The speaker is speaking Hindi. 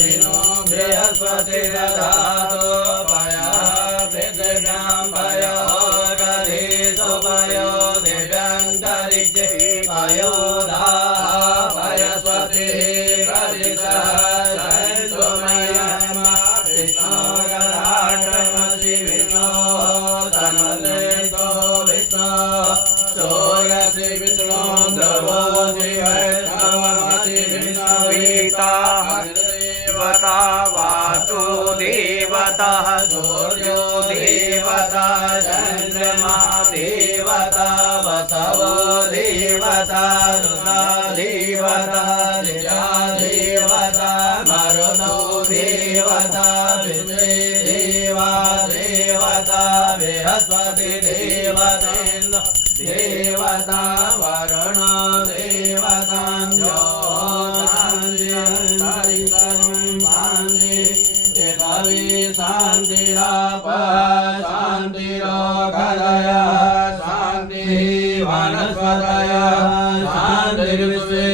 हरिणो बृहस्पति दधातु पया पृथिव्यां पयो गधीषु पयो दिव्यान्तरिक्षे पयो धाः पयस्पति प्रदिशः सन्तुमयम् विष्णो गदाढ्रमसि विष्णो सन्मन्तो विष्णो सोयसि विष्णो ध्रुवो वैष्णवमसि विष्णुवीता देवता वातु देवता सूर्यो देवता चन्द्रमा देवता वसवो देवता रुद्रा देवता दिजा देवता मरुतो देवता विश्वे देवा देवता बृहस्पति देवतेन्द्र देवता वरुण देवताञ्जो शान्तिराप शान्तिरोगदय शान्तिः वनस्पतय शान्तिर्विश्वे